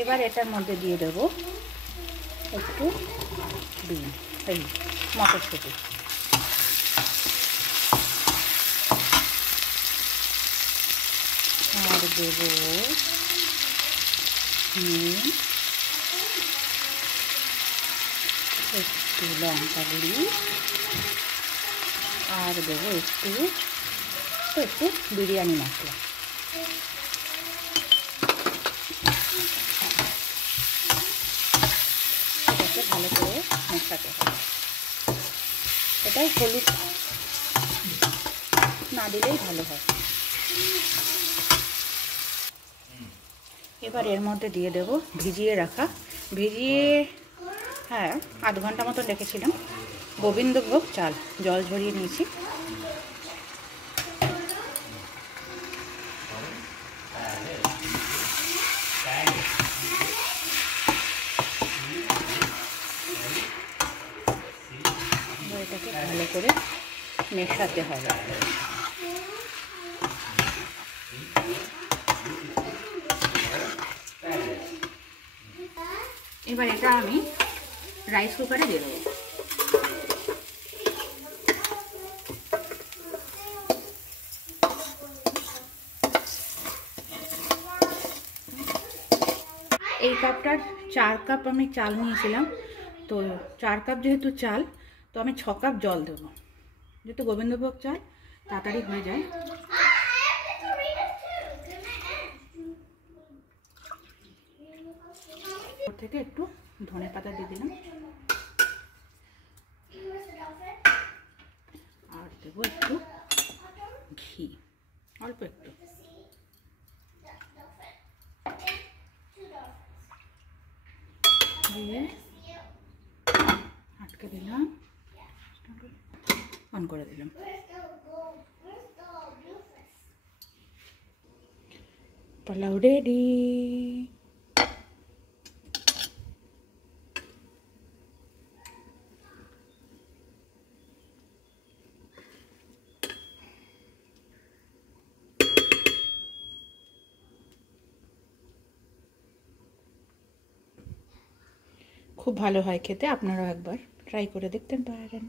এবার এটার মধ্যে দিয়ে দেবো একটু ডিম, এই মটরশুঁটি, আর দেবো একটু লঙ্কা গুঁড়ি, আর দেবো একটু বিরিয়ানি মশলা। এটাকে ভালো করে মেশাতে হবে। এটাই হলুদ না দিলেই ভালো হয়। এবার এর মধ্যে দিয়ে দেবো ভিজিয়ে রাখা, হ্যাঁ 8 ঘন্টা মতো রেখেছিলাম গোবিন্দভোগ চাল, জল ঝরিয়ে নিয়েছি। এটাকে ভালো করে মেশাতে হবে। এবার এটা আমি রাইস কুকারে দিয়ে দেবো। এই কাপটার 4 কাপ আমি চাল নিয়েছিলাম, তো 4 কাপ যেহেতু চাল, তো আমি 6 কাপ জল দেবো, যেহেতু গোবিন্দভোগ চাল তাড়াতাড়ি হয়ে যায়। থেকে একটু ধনে পাতা দিয়ে দিলাম, আর দেবো একটু ঘি, অল্প একটু। দিয়ে আটকে দিলাম, অন করে দিলাম। পোলাও রেডি। খুব ভালো হয় খেতে, আপনারাও একবার ট্রাই করে দেখতে পারেন।